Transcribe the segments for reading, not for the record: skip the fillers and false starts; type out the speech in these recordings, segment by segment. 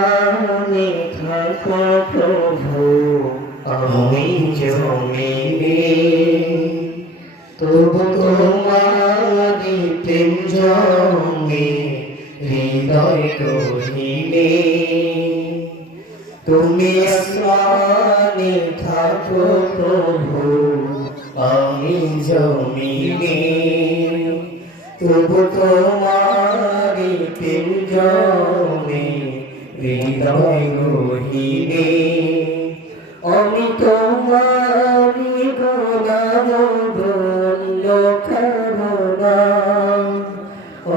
আমি থাকো প্রভু আমি জমিনে, তবু তোমারি প্রেম জমে হৃদয় গহীনে। তুমি আসমানে থাকো প্রভু আমি জমিনে, তবু তোমারি প্রেম জমে হৃদয় গহীনে। আমি তোমারি গোলাম বন্ধ করোনা,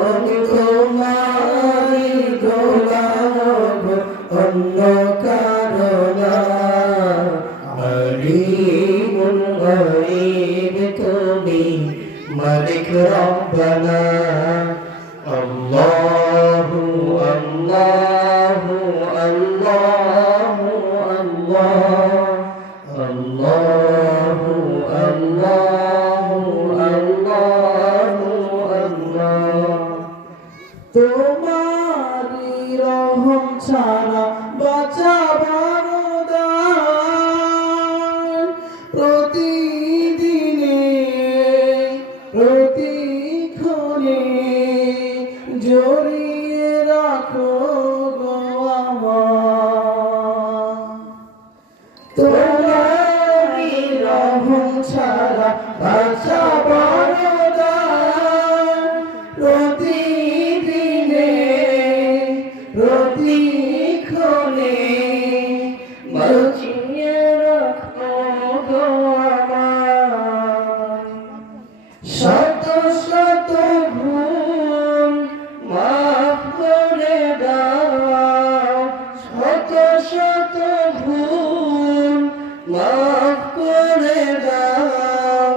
আমি তোমারি গোলাম অন্য কারণা। আলিমুল গায়ব তুমি মালিক রব্বানা। আল্লাহু আল্লাহু আল্লাহু আল্লাহ, আল্লাহু আল্লাহু আল্লাহু আল্লাহ। তোমারি রহম ছাড়া বাঁচাবার দান, প্রতিদিনে প্রতিক্ষণে জড়িয়ে রাখো গো আমার। তোমারি রহম ছাড়া বাঁচাবার দান, প্রতিদিনে প্রতিক্ষণে বাঁচিয়ে রাখো গো আমার। শত শত ভুল মাফ করে দাও, শত শত ভুল মাফ করে দাও।